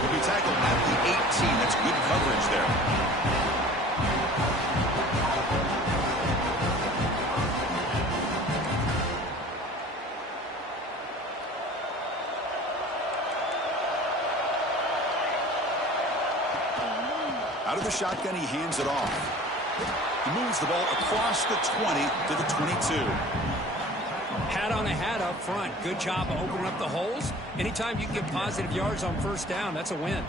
He'll be tackled at the 18. That's good coverage there. Out of the shotgun, he hands it off. He moves the ball across the 20 to the 22. Hat on a hat up front. Good job of opening up the holes. Anytime you can get positive yards on first down, that's a win.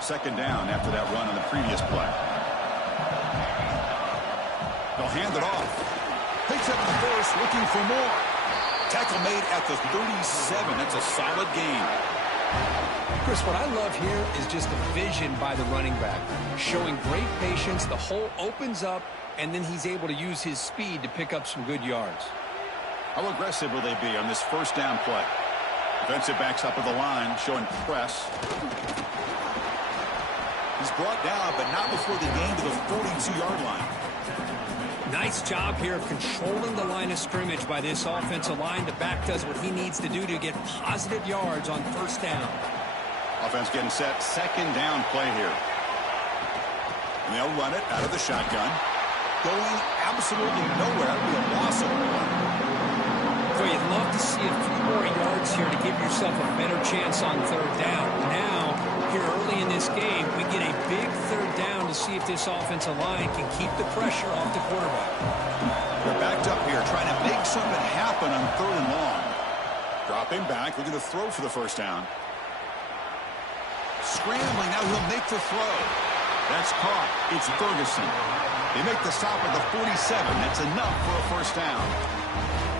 Second down after that run on the previous play. They'll hand it off. Picks up the first, looking for more. Tackle made at the 37. That's a solid gain. Chris, what I love here is just the vision by the running back. Showing great patience, the hole opens up, and then he's able to use his speed to pick up some good yards. How aggressive will they be on this first down play? Defensive backs up at the line, showing press. He's brought down, but not before they gain to the 42-yard line. Nice job here of controlling the line of scrimmage by this offensive line. The back does what he needs to do to get positive yards on first down. Offense getting set. Second down play here. And they'll run it out of the shotgun. Going absolutely nowhere. It'll be a loss of one. So you'd love to see a few more yards here to give yourself a better chance on third down. Now, here early in this game, we get a big third down to see if this offensive line can keep the pressure off the quarterback. They're backed up here, trying to make something happen on third and long. Dropping back, looking to throw for the first down. Scrambling, now he'll make the throw. That's caught. It's Ferguson. They make the stop at the 47. That's enough for a first down.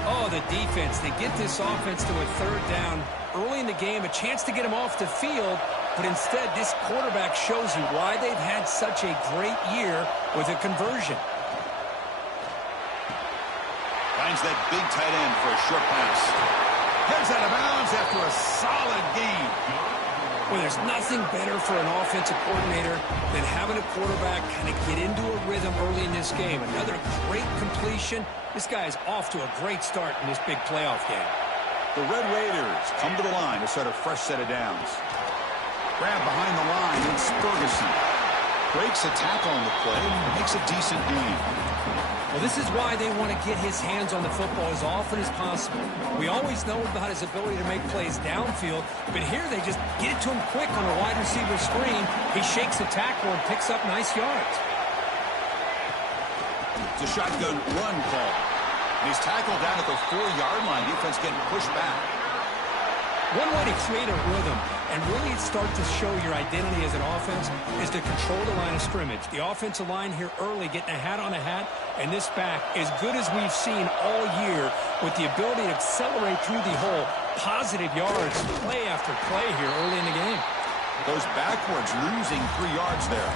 Oh, the defense. They get this offense to a third down early in the game, a chance to get him off the field, but instead this quarterback shows you why they've had such a great year with a conversion. Finds that big tight end for a short pass. Heads out of bounds after a solid gain. Well, there's nothing better for an offensive coordinator than having a quarterback kind of get into a rhythm early in this game. Another great completion. This guy is off to a great start in this big playoff game. The Red Raiders come to the line to start a fresh set of downs. Grab behind the line, it's Ferguson. Breaks a tackle on the play and makes a decent gain. Well, this is why they want to get his hands on the football as often as possible. We always know about his ability to make plays downfield, but here they just get it to him quick on a wide receiver screen. He shakes the tackle and picks up nice yards. It's a shotgun run call. And he's tackled down at the 4-yard line. Defense getting pushed back. One way to create a rhythm and really start to show your identity as an offense is to control the line of scrimmage. The offensive line here early getting a hat on a hat, and this back as good as we've seen all year with the ability to accelerate through the hole. Positive yards, play after play here early in the game. Goes backwards, losing 3 yards there.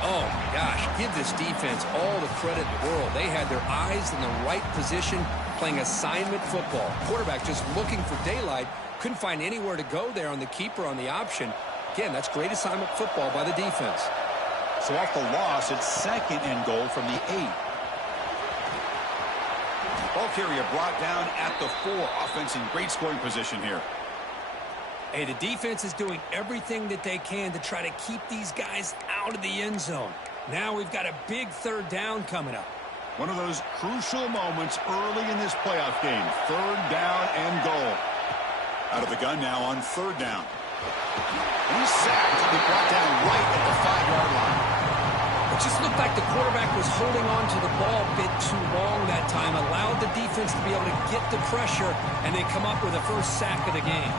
Oh, my gosh, give this defense all the credit in the world. They had their eyes in the right position, playing assignment football. Quarterback just looking for daylight. Couldn't find anywhere to go there on the keeper on the option. Again, that's great assignment football by the defense. So off the loss, it's second and goal from the 8. Ball carrier brought down at the 4. Offense in great scoring position here. Hey, the defense is doing everything that they can to try to keep these guys out of the end zone. Now we've got a big third down coming up. One of those crucial moments early in this playoff game. Third down and goal. Out of the gun now on third down. He's sacked to be brought down right at the 5-yard line. It just looked like the quarterback was holding on to the ball a bit too long that time. Allowed the defense to be able to get the pressure, and they come up with the first sack of the game.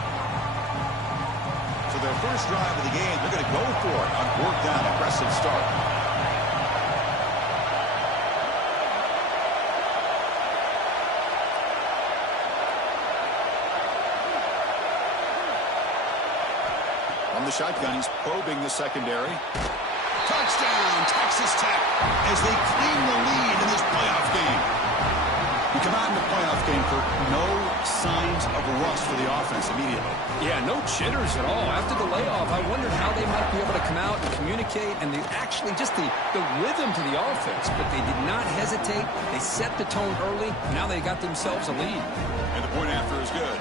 So their first drive of the game, they're going to go for it on fourth down. Aggressive start. On the shotgun, he's probing the secondary. Touchdown, Texas Tech, as they claim the lead in this playoff game. We come out in the playoff game for no signs of rust for the offense immediately. Yeah, no jitters at all. After the layoff, I wondered how they might be able to come out and communicate and actually just the rhythm to the offense. But they did not hesitate. They set the tone early. Now they got themselves a lead. And the point after is good.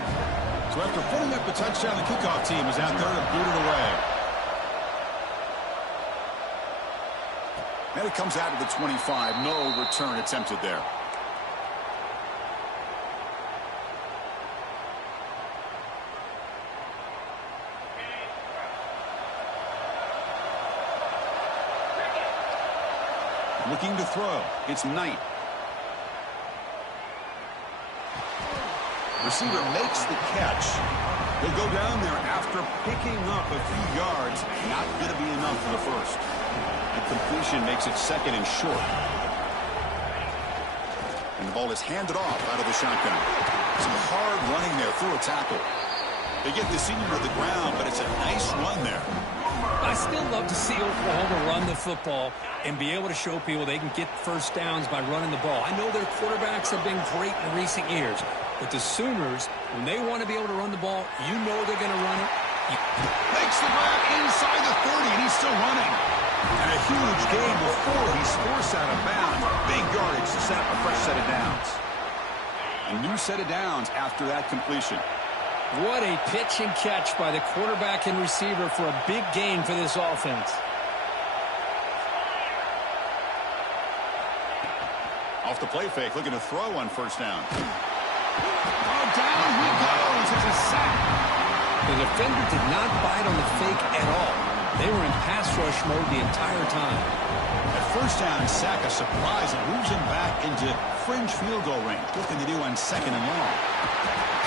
So So after putting up the touchdown, the kickoff team is out there to boot it away. And it comes out to the 25. No return attempted there. Looking to throw. It's Knight. Receiver makes the catch. He'll go down there after picking up a few yards. Not going to be enough for the first. And completion makes it second and short. And the ball is handed off out of the shotgun. Some hard running there through a tackle. They get the senior to the ground, but it's a nice run there. I still love to see Oklahoma run the football and be able to show people they can get first downs by running the ball. I know their quarterbacks have been great in recent years, but the Sooners, when they want to be able to run the ball, you know they're going to run it. Makes the grab inside the 30, and he's still running. And a huge gain before he's forced out of bounds. Big yardage to set up a fresh set of downs. A new set of downs after that completion. What a pitch and catch by the quarterback and receiver for a big gain for this offense. Off the play fake, looking to throw on first down. Oh, down he goes. It's a sack. The defender did not bite on the fake at all. They were in pass rush mode the entire time. At first down, sack a surprise and moves him back into fringe field goal range. Looking to do on second and long.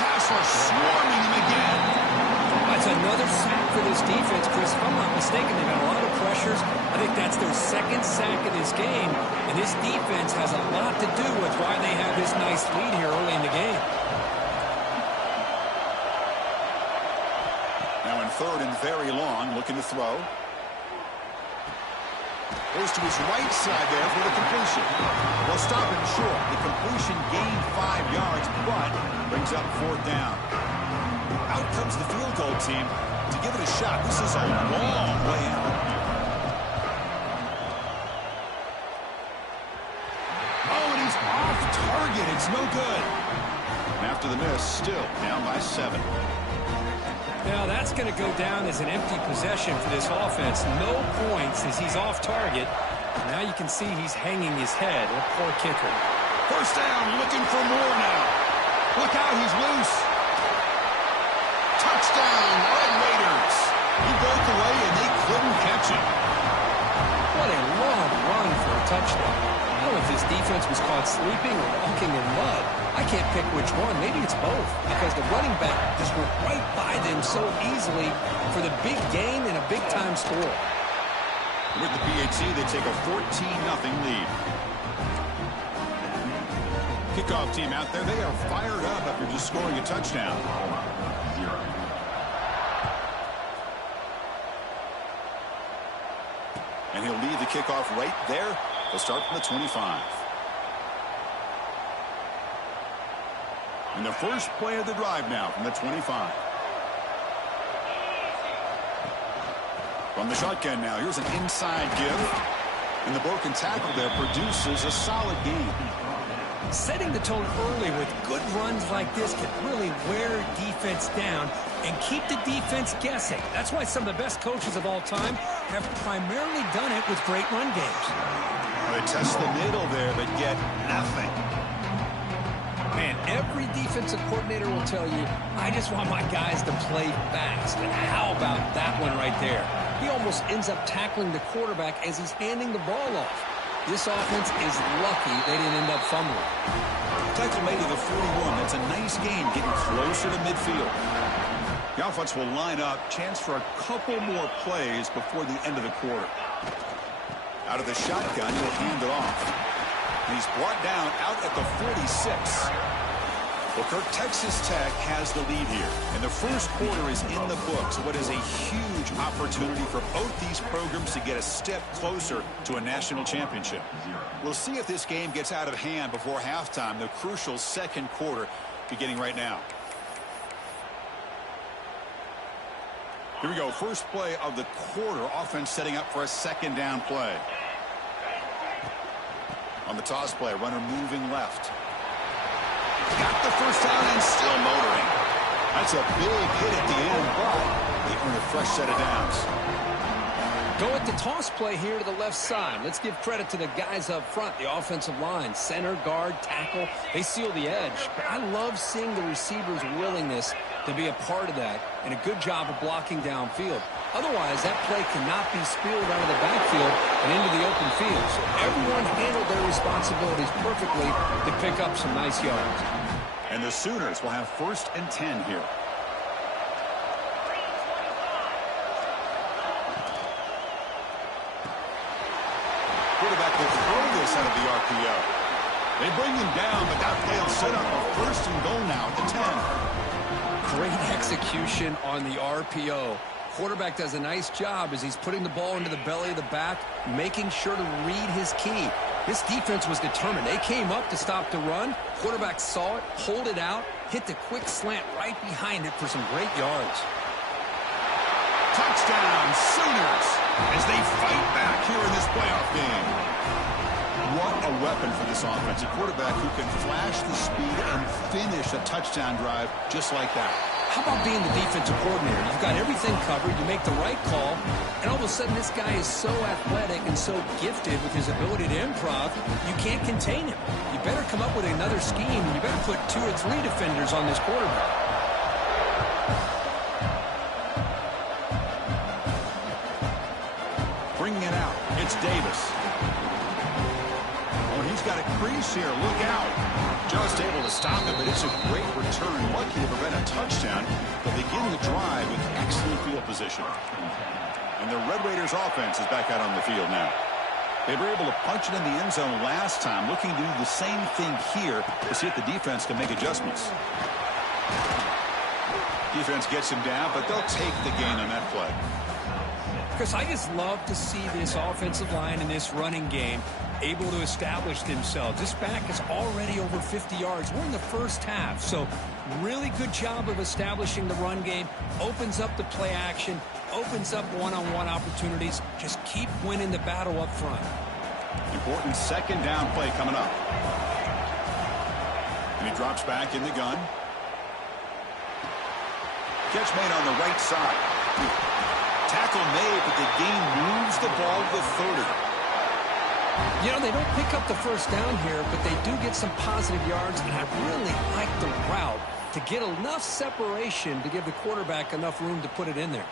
Pass rush swarming him again. That's another sack for this defense, Chris. If I'm not mistaken, they've got a lot of pressures. I think that's their second sack of this game, and this defense has a lot to do with why they have this nice lead here early in the game. Now in third and very long, looking to throw. Goes to his right side there for the completion. They'll stop him short. The completion gained 5 yards, but brings up fourth down. Out comes the field goal team to give it a shot. This is a long way out. Oh, and he's off target. It's no good. And after the miss, still down by 7. Now that's going to go down as an empty possession for this offense. No points as he's off target. Now you can see he's hanging his head. What a poor kicker. First down, looking for more now. Look out, he's loose. Touchdown, Red Raiders. He broke away and they couldn't catch him. What a long run for a touchdown. I don't know if this defense was caught sleeping or walking in mud. I can't pick which one. Maybe it's both, because the running back just went right by them so easily for the big gain and a big-time score. With the PAT, they take a 14-0 lead. Kickoff team out there, they are fired up after just scoring a touchdown. And he'll lead the kickoff right there. They'll start from the 25. And the first play of the drive now from the 25. From the shotgun now, here's an inside give. And the broken tackle there produces a solid gain. Setting the tone early with good runs like this can really wear defense down and keep the defense guessing. That's why some of the best coaches of all time have primarily done it with great run games. They test the middle there, but get nothing. Man, every defensive coordinator will tell you, I just want my guys to play fast. And how about that one right there? He almost ends up tackling the quarterback as he's handing the ball off. This offense is lucky they didn't end up fumbling. Tackle made to the 41. That's a nice game, getting closer to midfield. The offense will line up. Chance for a couple more plays before the end of the quarter. Out of the shotgun, he'll hand it off. And he's brought down out at the 46. Well, Kirk, Texas Tech has the lead here. And the first quarter is in the books. What is a huge opportunity for both these programs to get a step closer to a national championship. We'll see if this game gets out of hand before halftime, the crucial second quarter beginning right now. Here we go. First play of the quarter. Offense setting up for a second down play. On the toss play, runner moving left. Got the first down and still motoring. That's a big hit at the end, but they earn a fresh set of downs. Go with the toss play here to the left side. Let's give credit to the guys up front, the offensive line, center, guard, tackle. They seal the edge. But I love seeing the receivers' willingness to be a part of that and a good job of blocking downfield. Otherwise, that play cannot be spilled out of the backfield and into the open field. So everyone handled their responsibilities perfectly to pick up some nice yards. And the Sooners will have 1st and 10 here. Quarterback will throw this out of the RPO. They bring him down, but that play will set up a 1st and goal now at the 10. Great execution on the RPO. Quarterback does a nice job as he's putting the ball into the belly of the back, making sure to read his key. This defense was determined. They came up to stop the run. Quarterback saw it, pulled it out, hit the quick slant right behind it for some great yards. Touchdown, Sooners, as they fight back here in this playoff game. What a weapon for this offense. A quarterback who can flash the speed and finish a touchdown drive just like that. How about being the defensive coordinator? You've got everything covered. You make the right call. And all of a sudden, this guy is so athletic and so gifted with his ability to improv, you can't contain him. You better come up with another scheme, and you better put 2 or 3 defenders on this quarterback. Bringing it out. It's Davis. Oh, he's got a crease here. Look out. Just able to stop it, but it's a great return. Lucky to prevent a touchdown. They begin the drive with excellent field position. And the Red Raiders offense is back out on the field now. They were able to punch it in the end zone last time, looking to do the same thing here to see if the defense can make adjustments. Defense gets him down, but they'll take the gain on that play. Chris, I just love to see this offensive line in this running game able to establish themselves. This back is already over 50 yards. We're in the first half, so really good job of establishing the run game. Opens up the play action, opens up one-on-one opportunities. Just keep winning the battle up front. Important 2nd down play coming up. And he drops back in the gun. Catch made on the right side. Tackle made, but the gain moves the ball to the 30. You know, they don't pick up the first down here, but they do get some positive yards, and I really like the route to get enough separation to give the quarterback enough room to put it in there.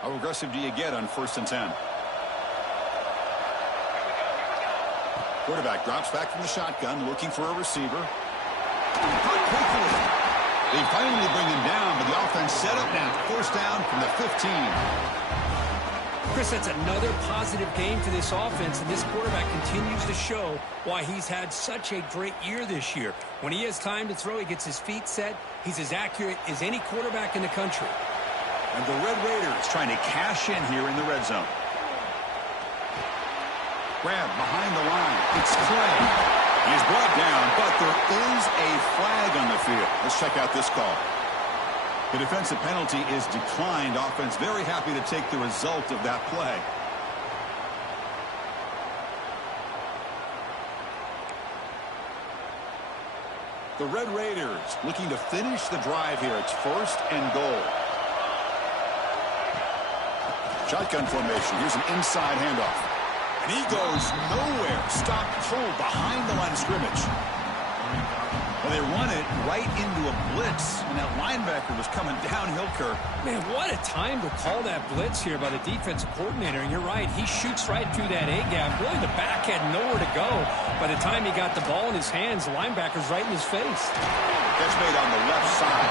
How aggressive do you get on 1st and 10? Quarterback drops back from the shotgun, looking for a receiver. Caught quickly. They finally bring him down, but the offense set up now. 1st down from the 15. Chris, that's another positive game for this offense, and this quarterback continues to show why he's had such a great year this year. When he has time to throw, he gets his feet set. He's as accurate as any quarterback in the country. And the Red Raiders trying to cash in here in the red zone. Grab behind the line. It's Clay. He's brought down, but there is a flag on the field. Let's check out this call. The defensive penalty is declined. Offense very happy to take the result of that play. The Red Raiders looking to finish the drive here. It's 1st and goal. Shotgun formation. Here's an inside handoff. And he goes nowhere. Stop cold behind the line of scrimmage. Well, they run it right into a blitz, and that linebacker was coming downhill, Kirk. Man, what a time to call that blitz here by the defensive coordinator. And you're right, he shoots right through that A-gap. Really, the back had nowhere to go. By the time he got the ball in his hands, the linebacker's right in his face. Catch made on the left side.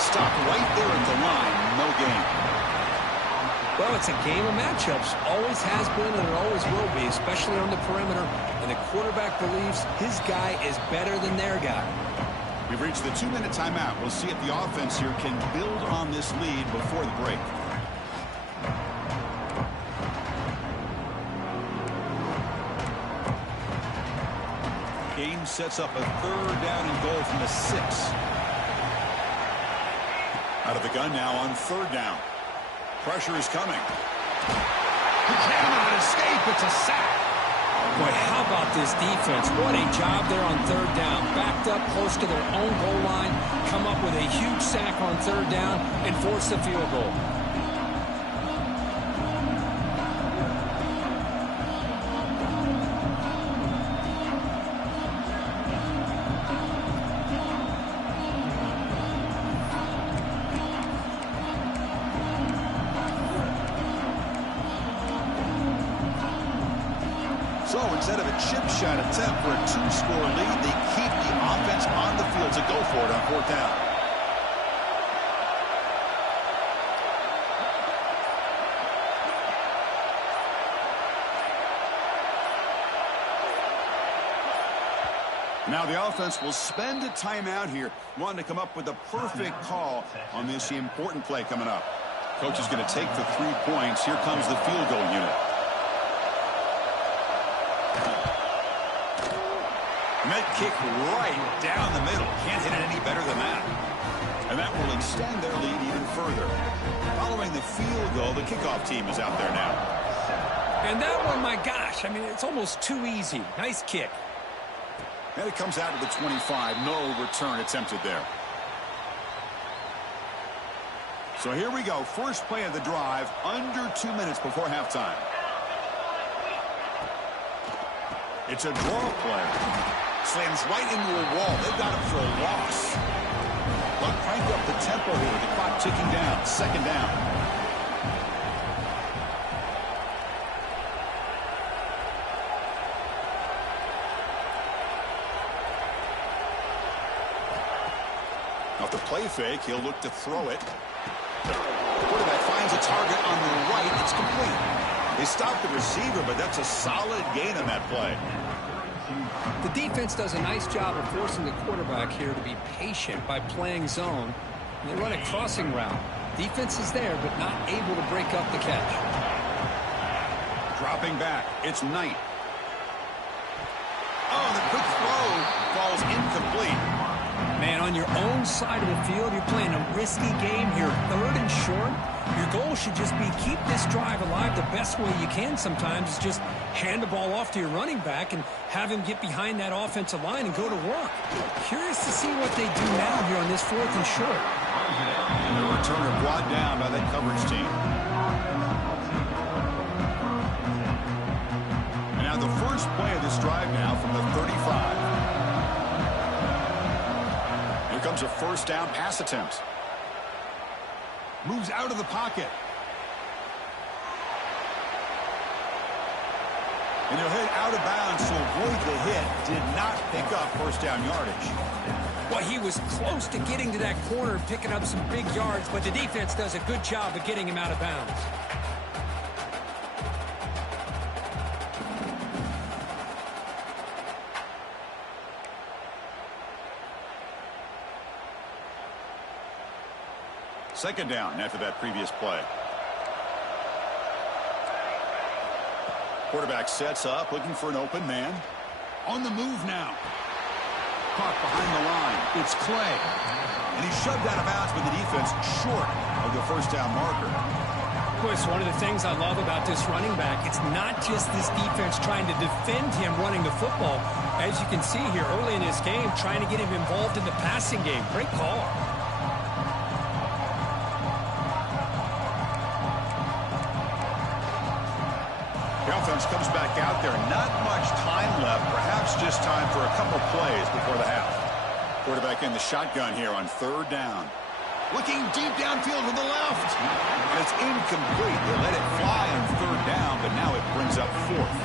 Stopped right there at the line. No gain. Well, it's a game of matchups. Always has been and it always will be, especially on the perimeter. And the quarterback believes his guy is better than their guy. We've reached the 2-minute timeout. We'll see if the offense here can build on this lead before the break. Game sets up a 3rd down and goal from the 6. Out of the gun now on 3rd down. Pressure is coming. He cannot escape. It's a sack. Boy, how about this defense? What a job there on third down. Backed up close to their own goal line, come up with a huge sack on third down, and force the field goal. So instead of a chip shot attempt for a 2-score lead, they keep the offense on the field to go for it on fourth down. Now the offense will spend a timeout here, wanting to come up with the perfect call on this important play coming up. Coach is going to take the 3 points. Here comes the field goal unit. And that kick right down the middle. Can't hit it any better than that. And that will extend their lead even further. Following the field goal, the kickoff team is out there now. And that one, my gosh, I mean, it's almost too easy. Nice kick. And it comes out to the 25. No return attempted there. So here we go. First play of the drive, under 2 minutes before halftime. It's a draw play. Slams right into a wall. They've got him for a loss. But crank up the tempo here with the clock ticking down. Second down. Off the play fake, he'll look to throw it. Quarterback finds a target on the right. It's complete. They stopped the receiver, but that's a solid gain on that play. The defense does a nice job of forcing the quarterback here to be patient by playing zone. And they run a crossing route. Defense is there, but not able to break up the catch. Dropping back, it's Knight. Oh, the quick throw falls incomplete. Man, on your own side of the field, you're playing a risky game here. Third and short. Your goal should just be keep this drive alive the best way you can sometimes. Is just hand the ball off to your running back and have him get behind that offensive line and go to work. Curious to see what they do now here on this fourth and short. And the returner brought down by that coverage team. And now the first play of this drive now from the 35. Here comes a first down pass attempt. Moves out of the pocket. And he'll hit out of bounds to avoid the hit. Did not pick up first down yardage. Well, he was close to getting to that corner and picking up some big yards, but the defense does a good job of getting him out of bounds. Second down after that previous play. Quarterback sets up, looking for an open man. On the move now. Caught behind the line. It's Clay. And he's shoved out of bounds with the defense short of the first down marker. Of course, one of the things I love about this running back, it's not just this defense trying to defend him running the football. As you can see here early in this game, trying to get him involved in the passing game. Great call. Offense comes back out there. Not much time left. Perhaps just time for a couple plays before the half. Quarterback in the shotgun here on third down. Looking deep downfield with the left. And it's incomplete. They let it fly on third down, but now it brings up fourth.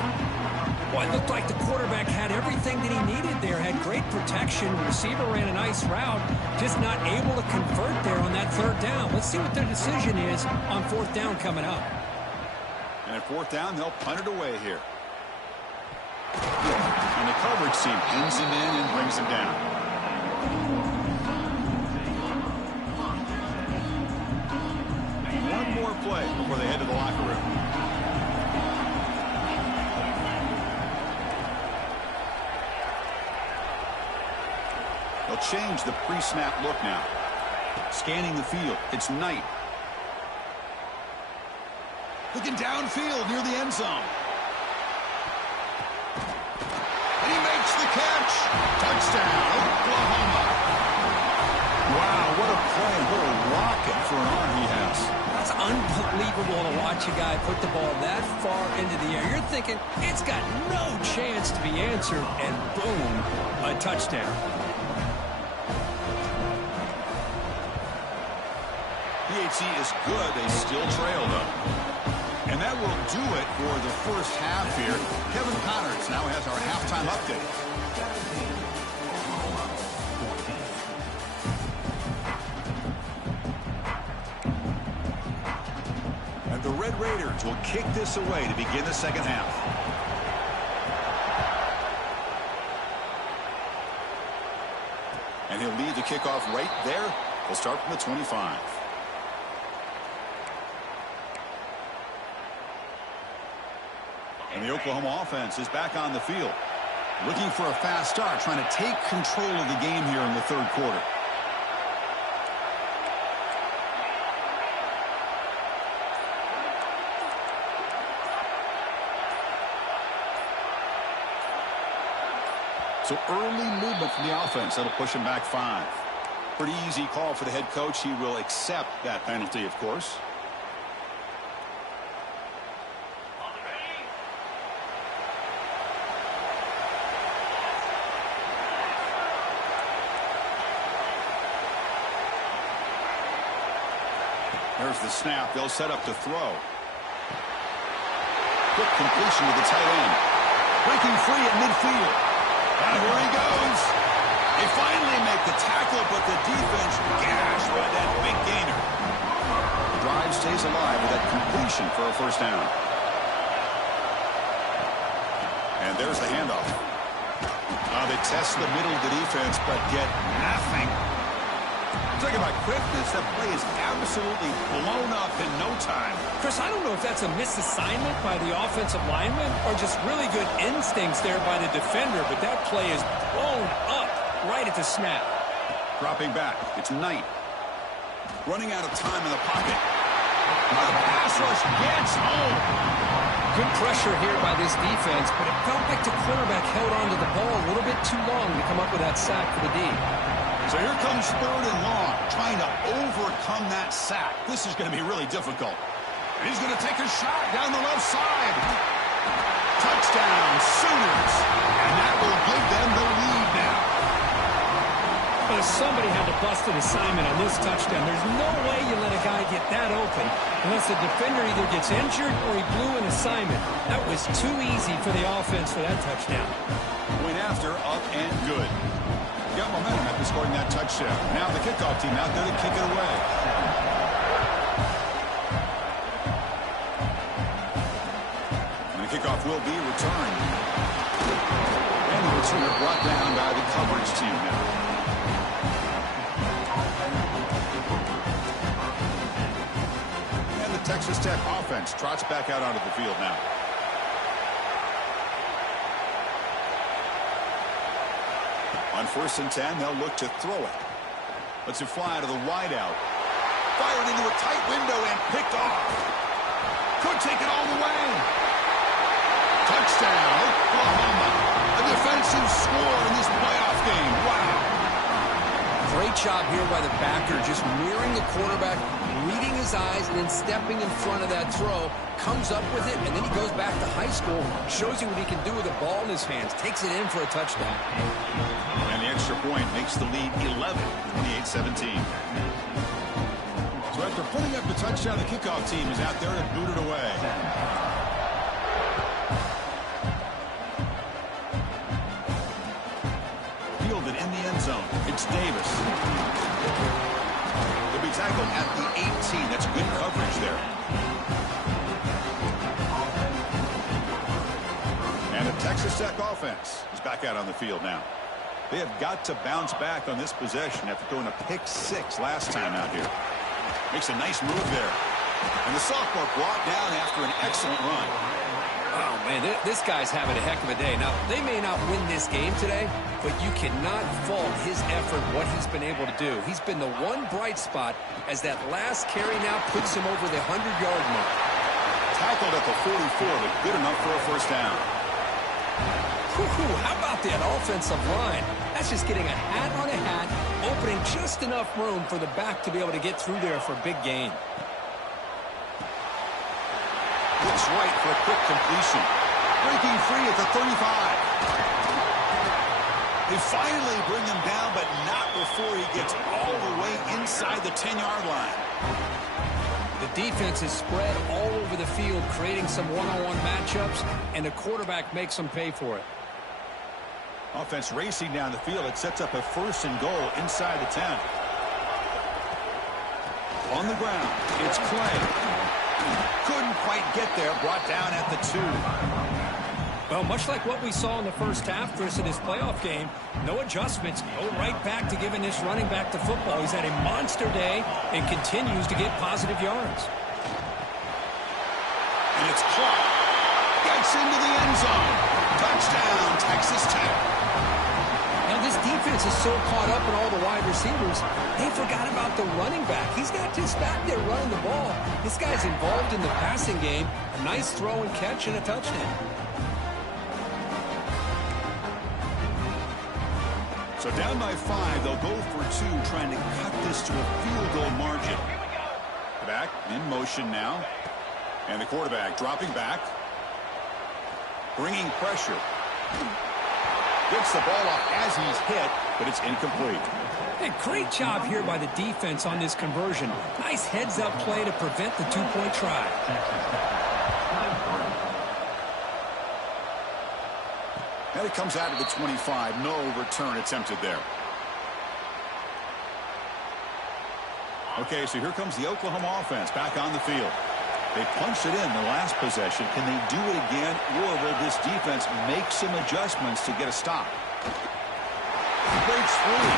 Well, it looked like the quarterback had everything that he needed there. Had great protection. Receiver ran a nice route. Just not able to convert there on that third down. Let's see what their decision is on fourth down coming up. And at fourth down, they'll punt it away here. And the coverage team pins him in and brings him down. One more play before they head to the locker room. They'll change the pre-snap look now. Scanning the field, it's Knight. Looking downfield near the end zone. And he makes the catch. Touchdown, Oklahoma. Wow, what a play. What a rocket for an arm he has. It's unbelievable to watch a guy put the ball that far into the air. You're thinking it's got no chance to be answered, and boom, a touchdown. PHC is good. They still trail, though. And that will do it for the first half here. Kevin Connors now has our halftime update. And the Red Raiders will kick this away to begin the second half. And he'll lead the kickoff right there. He'll start from the 25. And the Oklahoma offense is back on the field. Looking for a fast start, trying to take control of the game here in the third quarter. So early movement from the offense. That'll push him back 5. Pretty easy call for the head coach. He will accept that penalty, of course. There's the snap. They'll set up to throw. Quick completion to the tight end. Breaking free at midfield. And here he goes. They finally make the tackle, but the defense gashed by that big gainer. The drive stays alive with that completion for a first down. And there's the handoff. They test the middle of the defense, but get nothing. Talking about quickness, that play is absolutely blown up in no time. Chris, I don't know if that's a misassignment by the offensive lineman or just really good instincts there by the defender, but that play is blown up right at the snap. Dropping back, it's Knight. Running out of time in the pocket. The pass rush gets home. Good pressure here by this defense, but it felt like the quarterback held onto the ball a little bit too long to come up with that sack for the D. So here comes 3rd and long, trying to overcome that sack. This is going to be really difficult. And he's going to take a shot down the left side. Touchdown, Sooners. And that will give them the lead now. But somebody had to bust an assignment on this touchdown. There's no way you let a guy get that open unless the defender either gets injured or he blew an assignment. That was too easy for the offense for that touchdown. Went after, up and good. Got momentum after scoring that touchdown. Now the kickoff team out there to kick it away. And the kickoff will be returned. And the returner brought down by the coverage team now. And the Texas Tech offense trots back out onto the field now. On 1st and 10, they'll look to throw it. Lets it fly to the wideout. Fired into a tight window and picked off. Could take it all the way. Touchdown, Oklahoma. A defensive score in this playoff game. Wow. Great job here by the backer, just mirroring the quarterback, reading his eyes, and then stepping in front of that throw. Comes up with it, and then he goes back to high school. Shows you what he can do with the ball in his hands. Takes it in for a touchdown. And the extra point makes the lead 11, 28-17. So after putting up the touchdown, the kickoff team is out there to boot it away. Fielded in the end zone. It's Davis. He'll be tackled at the 18. That's good coverage there. And the Texas Tech offense is back out on the field now. They have got to bounce back on this possession after throwing a pick-6 last time out here. Makes a nice move there. And the sophomore brought down after an excellent run. Oh, man, this guy's having a heck of a day. Now, they may not win this game today, but you cannot fault his effort, what he's been able to do. He's been the one bright spot as that last carry now puts him over the 100-yard mark. Tackled at the 44, but good enough for a first down. How about that offensive line? That's just getting a hat on a hat, opening just enough room for the back to be able to get through there for a big gain. Looks right for a quick completion. Breaking free at the 35. They finally bring him down, but not before he gets all the way inside the 10-yard line. The defense is spread all over the field, creating some one-on-one matchups, and the quarterback makes them pay for it. Offense racing down the field. It sets up a 1st and goal inside the 10. On the ground, it's Clay. Couldn't quite get there, brought down at the 2. Well, much like what we saw in the first half, Chris, in his playoff game, no adjustments, go right back to giving this running back the football. He's had a monster day and continues to get positive yards. And it's caught. Gets into the end zone. Touchdown, Texas Tech. Now, this defense is so caught up in all the wide receivers, they forgot about the running back. He's got just back there running the ball. This guy's involved in the passing game. A nice throw and catch and a touchdown. So down by 5, they'll go for 2, trying to cut this to a field goal margin. Back in motion now. And the quarterback dropping back. Bringing pressure. Gets the ball off as he's hit, but it's incomplete. Hey, great job here by the defense on this conversion. Nice heads-up play to prevent the 2-point try. And it comes out of the 25. No return attempted there. Okay, so here comes the Oklahoma offense back on the field. They punched it in the last possession. Can they do it again, or will this defense make some adjustments to get a stop? He breaks free.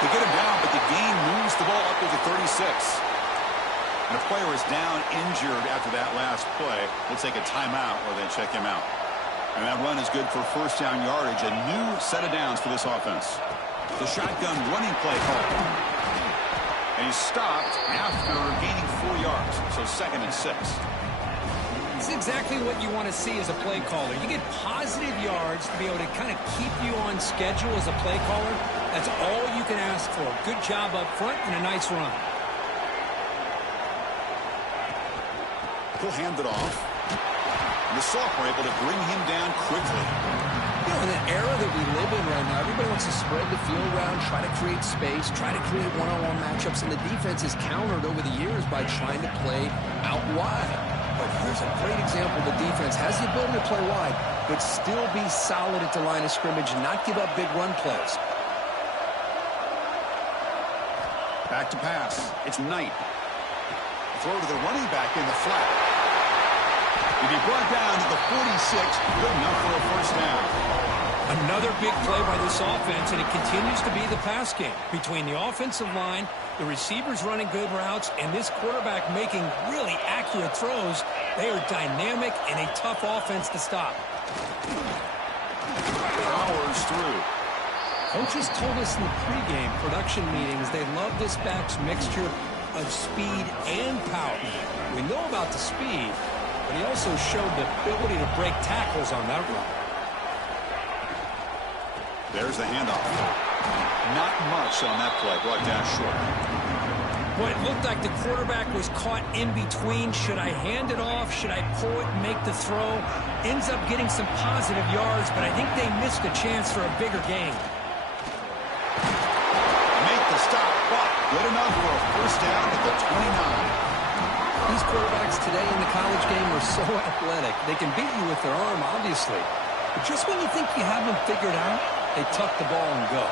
They get him down, but the gain moves the ball up to the 36. And a player is down injured after that last play. We'll take a timeout or then check him out. And that run is good for 1st down yardage. A new set of downs for this offense. The shotgun running play call. And he's stopped after gaining 4 yards. So 2nd and 6. It's exactly what you want to see as a play caller. You get positive yards to be able to kind of keep you on schedule as a play caller. That's all you can ask for. Good job up front and a nice run. He'll hand it off. And the sophomore able to bring him down quickly. You know, in the era that we live in right now, everybody wants to spread the field around, try to create space, try to create one-on-one matchups, and the defense is countered over the years by trying to play out wide. But here's a great example. The defense has the ability to play wide, but still be solid at the line of scrimmage and not give up big run plays. Back to pass. It's Knight. Throw to the running back in the flat. He'll be brought down to the 46. Good enough for a 1st down. Another big play by this offense, and it continues to be the pass game. Between the offensive line, the receivers running good routes, and this quarterback making really accurate throws, they are dynamic and a tough offense to stop. Powers through. Coaches told us in the pregame production meetings they love this back's mixture of speed and power. We know about the speed, but he also showed the ability to break tackles on that run. There's the handoff. Not much on that play. Brought down short. Well, it looked like the quarterback was caught in between. Should I hand it off? Should I pull it and make the throw? Ends up getting some positive yards, but I think they missed a chance for a bigger gain. Make the stop, but good enough for a 1st down at the 29. These quarterbacks today in the college game are so athletic. They can beat you with their arm, obviously. But just when you think you have them figured out, they tuck the ball and go.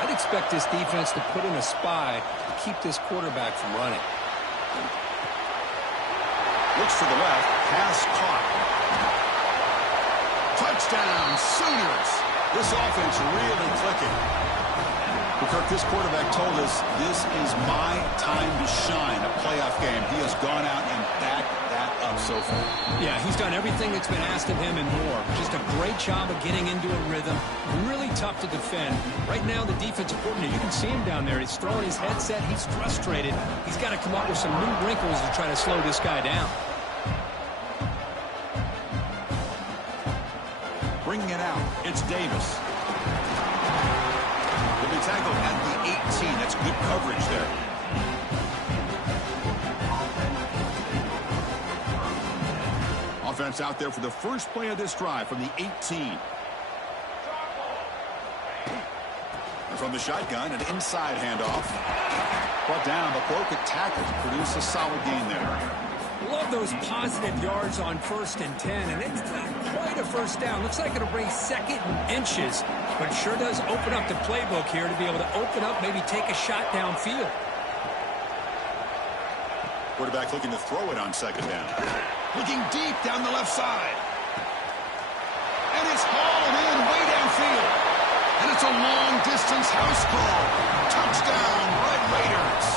I'd expect this defense to put in a spy to keep this quarterback from running. Looks to the left. Pass caught. Touchdown, Sooners. This offense really clicking. Kirk, this quarterback told us this is my time to shine, a playoff game. He has gone out and backed that up so far. Yeah, he's done everything that's been asked of him and more. Just a great job of getting into a rhythm. Really tough to defend. Right now, the defensive coordinator, you can see him down there. He's throwing his headset. He's frustrated. He's got to come up with some new wrinkles to try to slow this guy down. It's Davis. He'll be tackled at the 18. That's good coverage there. Offense out there for the first play of this drive from the 18. And from the shotgun, an inside handoff. Brought down, but broke a tackle to produce a solid gain there. Love those positive yards on 1st and 10, and it's not quite a first down. Looks like it'll bring 2nd and inches, but it sure does open up the playbook here to be able to open up, maybe take a shot downfield. Quarterback looking to throw it on 2nd down. Looking deep down the left side. And it's hauled in way downfield. And it's a long-distance house call. Touchdown, Red Raiders.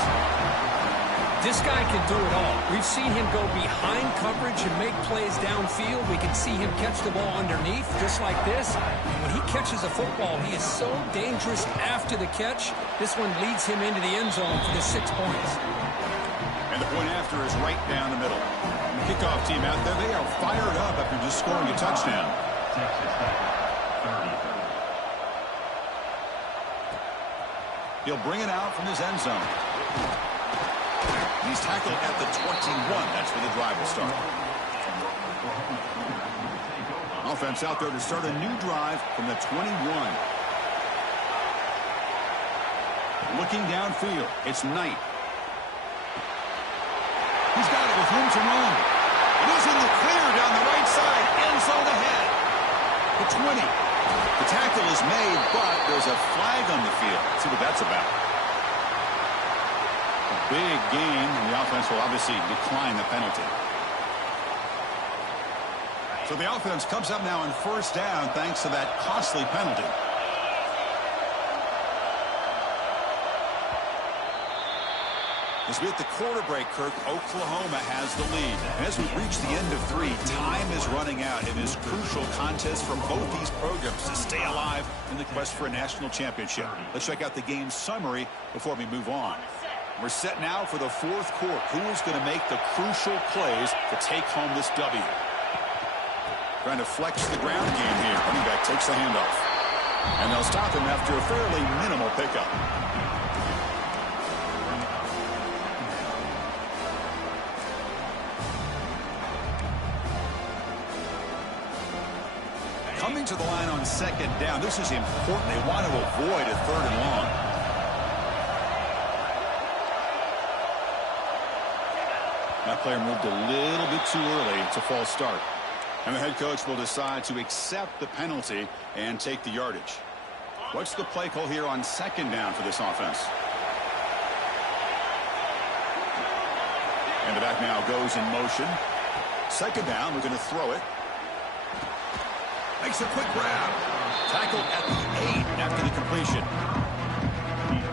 This guy can do it all. We've seen him go behind coverage and make plays downfield. We can see him catch the ball underneath, just like this. When he catches a football, he is so dangerous after the catch. This one leads him into the end zone for the 6 points. And the point after is right down the middle. The kickoff team out there, they are fired up after just scoring a touchdown. He'll bring it out from his end zone. He's tackled at the 21. That's where the drive will start. Offense out there to start a new drive from the 21. Looking downfield, it's Knight. He's got it with room to run. It is in the clear down the right side. End zone ahead. The 20. The tackle is made, but there's a flag on the field. Let's see what that's about. A big gain, and the offense will obviously decline the penalty. So the offense comes up now on 1st down thanks to that costly penalty. As we hit the quarter break, Kirk, Oklahoma has the lead. And as we reach the end of 3, time is running out in this crucial contest for both these programs to stay alive in the quest for a national championship. Let's check out the game summary before we move on. We're set now for the 4th quarter. Who is going to make the crucial plays to take home this W? Trying to flex the ground game here. Running back takes the handoff. And they'll stop him after a fairly minimal pickup. Coming to the line on 2nd down. This is important. They want to avoid a 3rd and long. That player moved a little bit too early. It's a false start. And the head coach will decide to accept the penalty and take the yardage. What's the play call here on 2nd down for this offense? And the back now goes in motion. 2nd down, we're going to throw it. Makes a quick grab. Tackled at the 8 after the completion.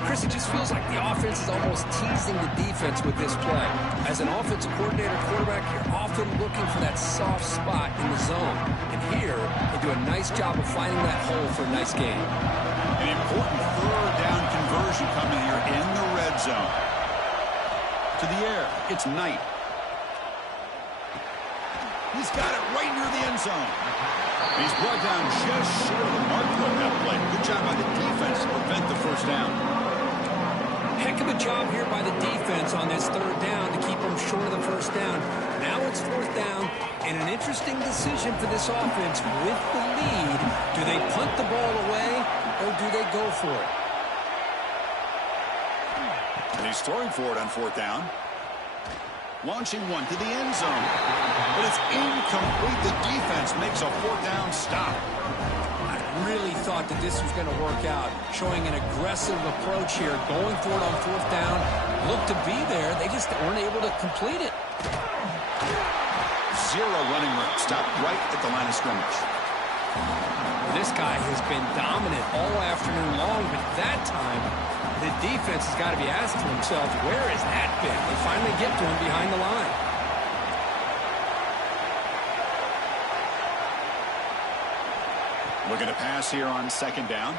Chris, it just feels like the offense is almost teasing the defense with this play. As an offensive coordinator, quarterback, you're often looking for that soft spot in the zone. And here, they do a nice job of finding that hole for a nice gain. An important 3rd down conversion coming here in the red zone. To the air, it's Knight. He's got it right near the end zone. He's brought down just short of the marker on that play. Good job by the defense to prevent the 1st down. Heck of a job here by the defense on this 3rd down to keep them short of the 1st down. Now it's 4th down, and an interesting decision for this offense with the lead. Do they punt the ball away, or do they go for it? And he's throwing for it on 4th down. Launching one to the end zone. But it's incomplete. The defense makes a 4th down stop. I really thought that this was going to work out. Showing an aggressive approach here. Going for it on 4th down. Looked to be there. They just weren't able to complete it. 0 running room. Stopped right at the line of scrimmage. This guy has been dominant all afternoon long, but that time, the defense has got to be asking themselves, where has that been? They finally get to him behind the line. Looking to pass here on 2nd down.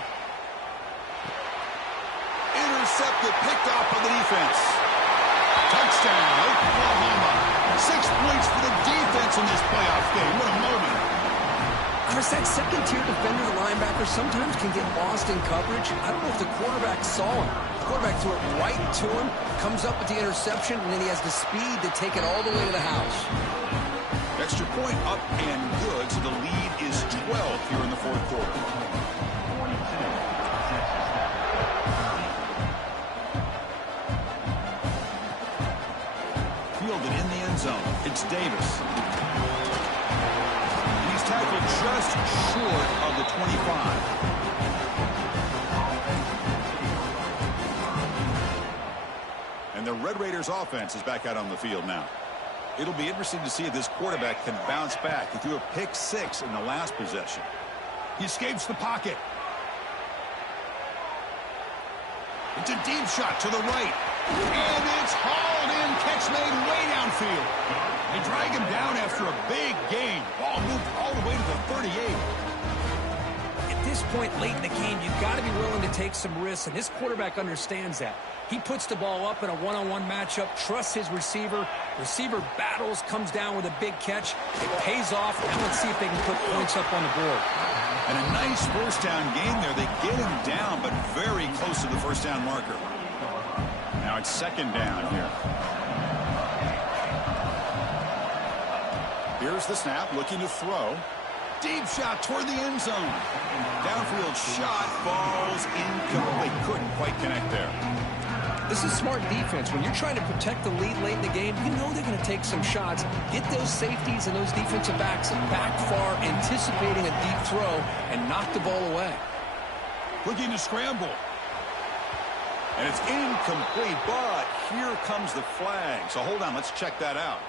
Intercepted, picked off by the defense. Touchdown, Oklahoma. 6 points for the defense in this playoff game. What a moment. Chris, that second-tier defender, the linebacker, sometimes can get lost in coverage. I don't know if the quarterback saw him. The quarterback threw it right to him, comes up with the interception, and then he has the speed to take it all the way to the house. Extra point up and good, so the lead is 12 here in the fourth quarter. Fielded in the end zone. It's Davis. He's tackled just short of the 25. And the Red Raiders offense is back out on the field now. It'll be interesting to see if this quarterback can bounce back. He threw a pick-6 in the last possession. He escapes the pocket. It's a deep shot to the right. And it's hauled in. Catch made way downfield. They drag him down after a big gain. Ball moved all the way to the 38. At this point late in the game, you've got to be willing to take some risks, and this quarterback understands that. He puts the ball up in a one-on-one matchup, trusts his receiver. Receiver battles, comes down with a big catch. It pays off. Now let's see if they can put points up on the board. And a nice first down gain there. They get him down, but very close to the first down marker. Now it's second down here. Here's the snap, looking to throw. Deep shot toward the end zone. Downfield shot falls incomplete. Couldn't quite connect there. This is smart defense. When you're trying to protect the lead late in the game, you know they're going to take some shots. Get those safeties and those defensive backs back far, anticipating a deep throw, and knock the ball away. Looking to scramble. And it's incomplete, but here comes the flag. So hold on, let's check that out.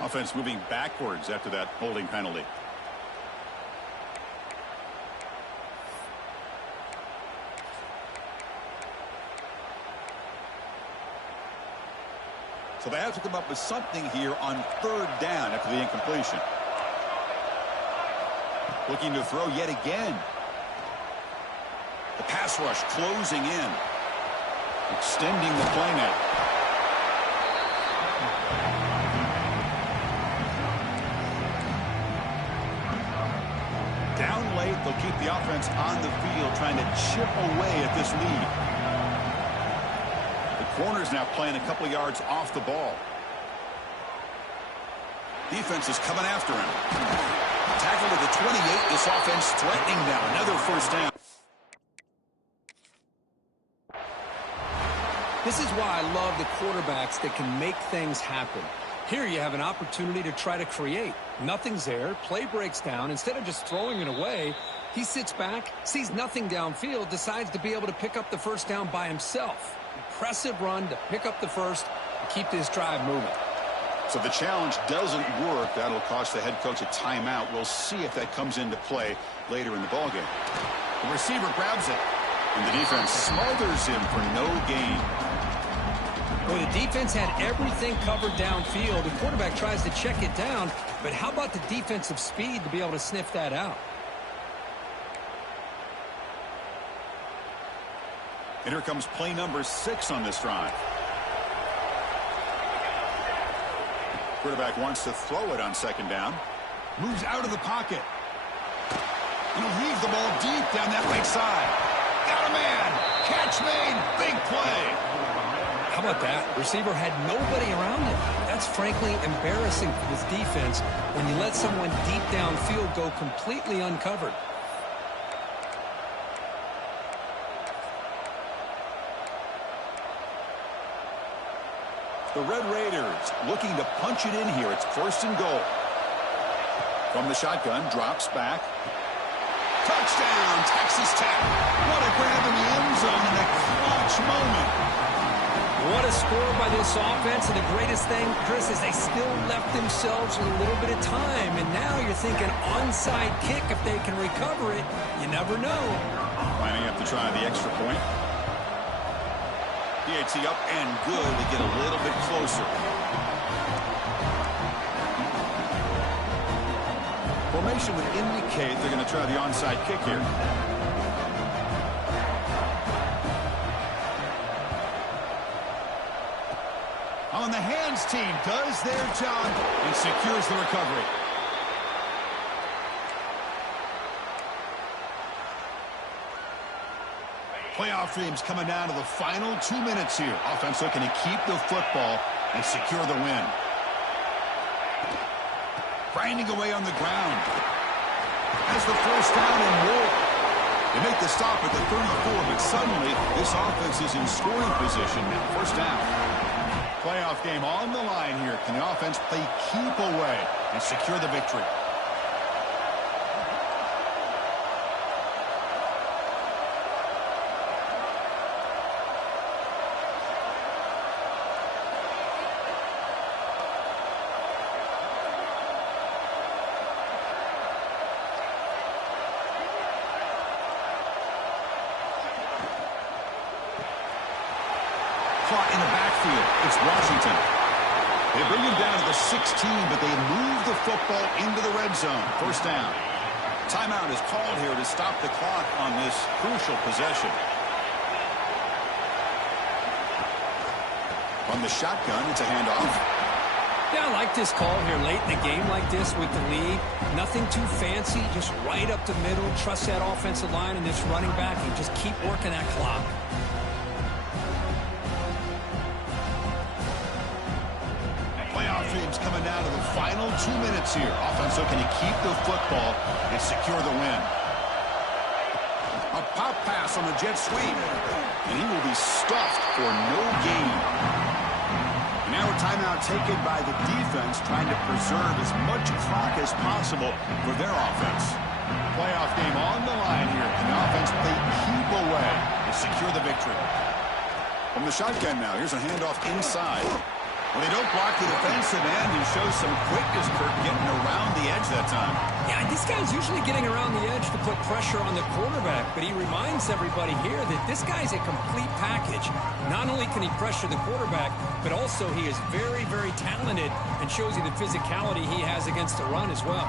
Offense moving backwards after that holding penalty. So they have to come up with something here on third down after the incompletion. Looking to throw yet again. The pass rush closing in. Extending the play now. Down late, they'll keep the offense on the field trying to chip away at this lead. The corner's now playing a couple of yards off the ball. Defense is coming after him. Tackle to the 28. This offense threatening now. Another first down. This is why I love the quarterbacks that can make things happen. Here you have an opportunity to try to create. Nothing's there. Play breaks down. Instead of just throwing it away, he sits back, sees nothing downfield, decides to be able to pick up the first down by himself. Impressive run to pick up the first and keep this drive moving. So the challenge doesn't work. That'll cost the head coach a timeout. We'll see if that comes into play later in the ballgame. The receiver grabs it, and the defense smothers him for no gain. Well, the defense had everything covered downfield. The quarterback tries to check it down, but how about the defensive speed to be able to sniff that out? And here comes play number 6 on this drive. Quarterback wants to throw it on second down. Moves out of the pocket. And he'll heave the ball deep down that right side. Got a man. Catch made. Big play. How about that? Receiver had nobody around him. That's frankly embarrassing for this defense when you let someone deep downfield go completely uncovered. The Red Raiders looking to punch it in here. It's first and goal. From the shotgun, drops back. Touchdown, Texas Tech. What a grab in the end zone in a clutch moment. What a score by this offense, and the greatest thing, Chris, is they still left themselves with a little bit of time, and now you're thinking onside kick if they can recover it. You never know. Lining up to try the extra point. PAT up and good to get a little bit closer. Formation would indicate they're going to try the onside kick here. On the hands His team does their job and secures the recovery. Playoff dreams coming down to the final 2 minutes here. Offense looking to keep the football and secure the win. Grinding away on the ground. Has the first down and more. They make the stop at the 34, but suddenly this offense is in scoring position now. First down. Playoff game on the line here. Can the offense play keep away and secure the victory? Caught in the backfield. It's Washington. They bring him down to the 16, but they move the football into the red zone. First down. Timeout is called here to stop the clock on this crucial possession. On the shotgun, it's a handoff. Yeah, I like this call here late in the game like this with the lead. Nothing too fancy, just right up the middle. Trust that offensive line and this running back and just keep working that clock. Dreams coming down to the final 2 minutes here. Offense looking to keep the football and secure the win. A pop pass on the jet sweep. And he will be stuffed for no gain. And now a timeout taken by the defense trying to preserve as much clock as possible for their offense. Playoff game on the line here. Can the offense play keep away and secure the victory? From the shotgun now, here's a handoff inside. Well, they don't block the defensive end and show some quickness, Kirk, getting around the edge that time. Yeah, this guy's usually getting around the edge to put pressure on the quarterback, but he reminds everybody here that this guy's a complete package. Not only can he pressure the quarterback, but also he is very, very talented and shows you the physicality he has against the run as well.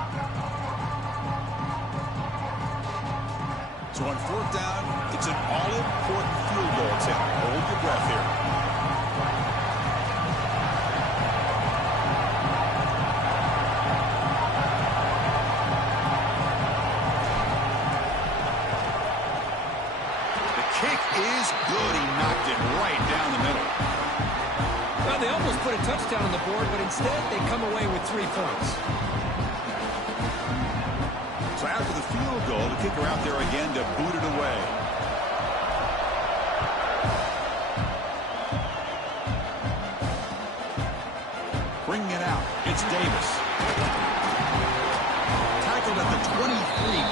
So on fourth down, it's an all-important field goal attempt. Hold your breath here. Is good. He knocked it right down the middle. Well, they almost put a touchdown on the board, but instead they come away with 3 points. So after the field goal, the kicker out there again to boot it away. Bringing it out. It's Davis. Tackled at the 23,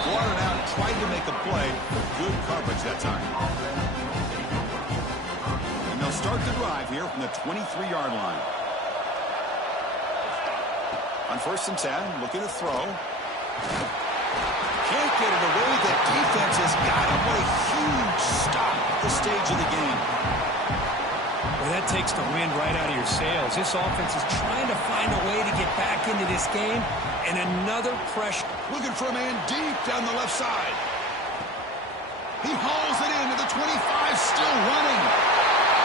brought it out, tried to make a play, but good coverage that time. And they'll start the drive here from the 23-yard line. On 1st and 10, looking to throw. Can't get it away. That defense has got him. What a huge stop at the stage of the game. Well, that takes the wind right out of your sails. This offense is trying to find a way to get back into this game, and another pressure. Looking for a man deep down the left side. He hauls it into the 25, still running.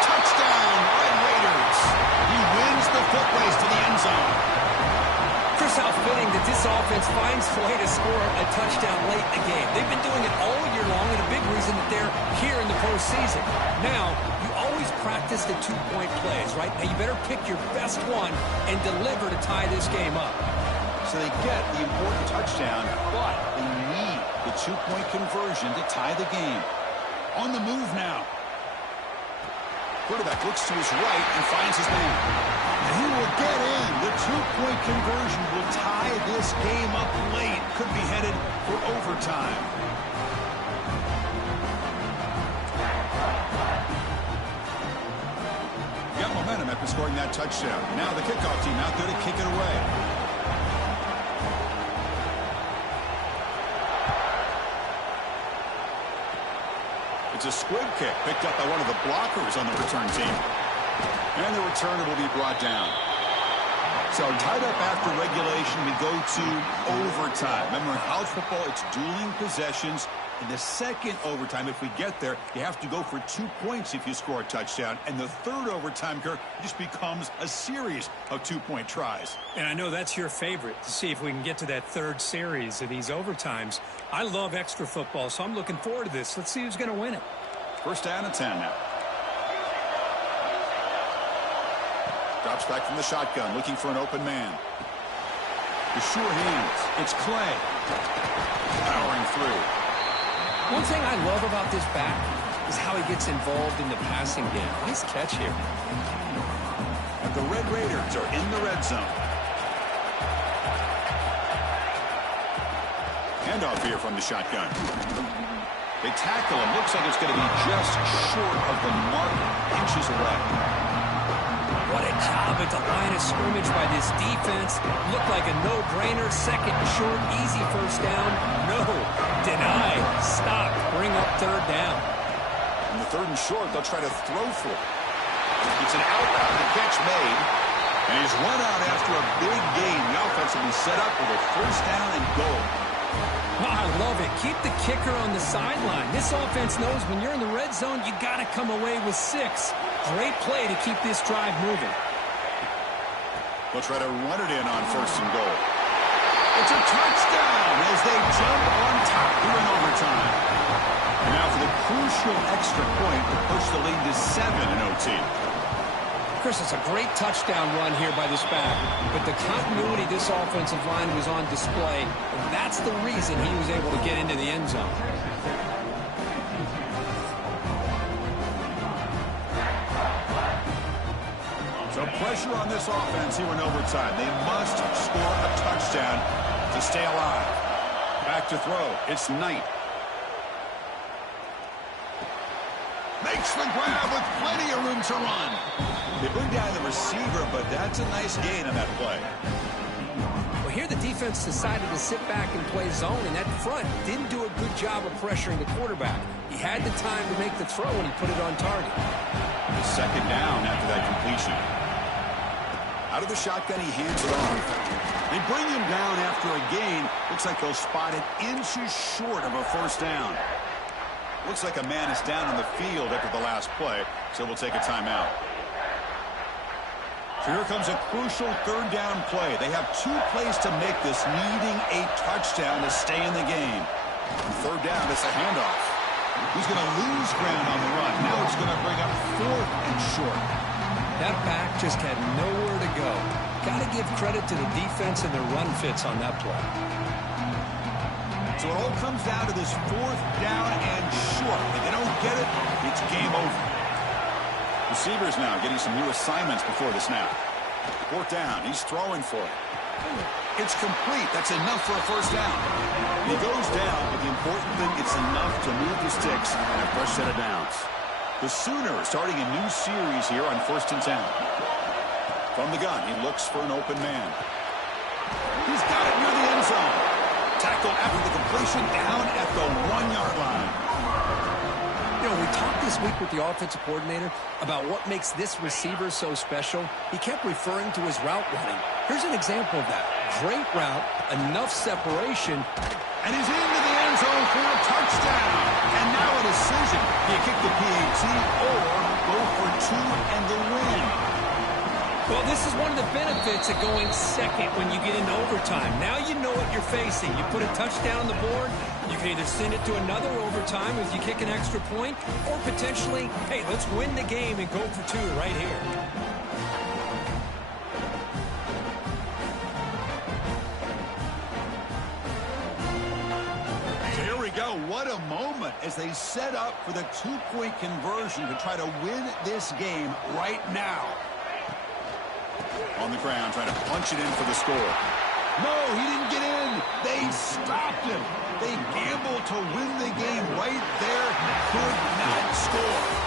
Touchdown, Red Raiders. He wins the foot race to the end zone. Chris, how fitting that this offense finds a way to score a touchdown late in the game. They've been doing it all year long, and a big reason that they're here in the postseason. Now, you always practice the 2-point plays, right? Now, you better pick your best one and deliver to tie this game up. So they get the important touchdown, but they need the 2-point conversion to tie the game. On the move now. Quarterback looks to his right and finds his man. And he will get in. The 2-point conversion will tie this game up late. Could be headed for overtime. Got momentum after scoring that touchdown. Now the kickoff team out there to kick it away. It's a squib kick picked up by one of the blockers on the return team. And the returner will be brought down. So tied up after regulation, we go to overtime. Remember, in college football, it's dueling possessions. In the second overtime, if we get there, you have to go for 2 points if you score a touchdown. And the third overtime, Kirk, just becomes a series of 2-point tries. And I know that's your favorite, to see if we can get to that third series of these overtimes. I love extra football, so I'm looking forward to this. Let's see who's going to win it. First down and 10 now. Drops back from the shotgun, looking for an open man. The sure hands. It's Clay. Powering through. One thing I love about this back is how he gets involved in the passing game. Nice catch here. And the Red Raiders are in the red zone. Handoff here from the shotgun. They tackle him. Looks like it's going to be just short of the mark, inches away. What a job at the line of scrimmage by this defense. Looked like a no-brainer. Second and short, easy first down. No, deny, stop, bring up third down. In the third and short, they'll try to throw for it. It's an outbound, the catch made. And he's run out after a big gain. The offense will be set up with a first down and goal. Oh, I love it. Keep the kicker on the sideline. This offense knows when you're in the red zone, you got to come away with 6. Great play to keep this drive moving. They'll try to run it in on first and goal. It's a touchdown as they jump on top here in overtime. And now for the crucial extra point to push the lead to 7 in OT. Chris, it's a great touchdown run here by this back, but the continuity this offensive line was on display, and that's the reason he was able to get into the end zone. So pressure on this offense here in overtime. They must score a touchdown to stay alive. Back to throw. It's Knight. Makes the grab with plenty of room to run. They bring down the receiver, but that's a nice gain on that play. Well, here the defense decided to sit back and play zone, and that front didn't do a good job of pressuring the quarterback. He had the time to make the throw, and he put it on target. The second down after that completion. Out of the shotgun, he hands it off. They bring him down after a gain. Looks like they'll spot it inches short of a first down. Looks like a man is down on the field after the last play, so we'll take a timeout. So here comes a crucial third down play. They have 2 plays to make this, needing a touchdown to stay in the game. Third down, it's a handoff. He's going to lose ground on the run. Now it's going to bring up 4th and short. That back just had nowhere to go. Got to give credit to the defense and their run fits on that play. So it all comes down to this 4th down and short. If they don't get it, it's game over. Receivers now getting some new assignments before the snap. 4th down. He's throwing for it. It's complete. That's enough for a first down. He goes down, but the important thing, it's enough to move the sticks and a fresh set of downs. The Sooners starting a new series here on 1st and 10. From the gun, he looks for an open man. He's got it near the end zone. Tackle after the completion down at the 1-yard line. You know, we talked this week with the offensive coordinator about what makes this receiver so special. He kept referring to his route running. Here's an example of that. Great route, enough separation. And he's into the end zone for a touchdown. And now a decision. Do you kick the PAT or go for 2 and the win? Well, this is one of the benefits of going second when you get into overtime. Now you know what you're facing. You put a touchdown on the board, you can either send it to another overtime if you kick an extra point, or potentially, hey, let's win the game and go for 2 right here. Here we go. What a moment as they set up for the 2-point conversion to try to win this game right now. On the ground, trying to punch it in for the score. No, he didn't get in. They stopped him. They gambled to win the game right there. Could not score.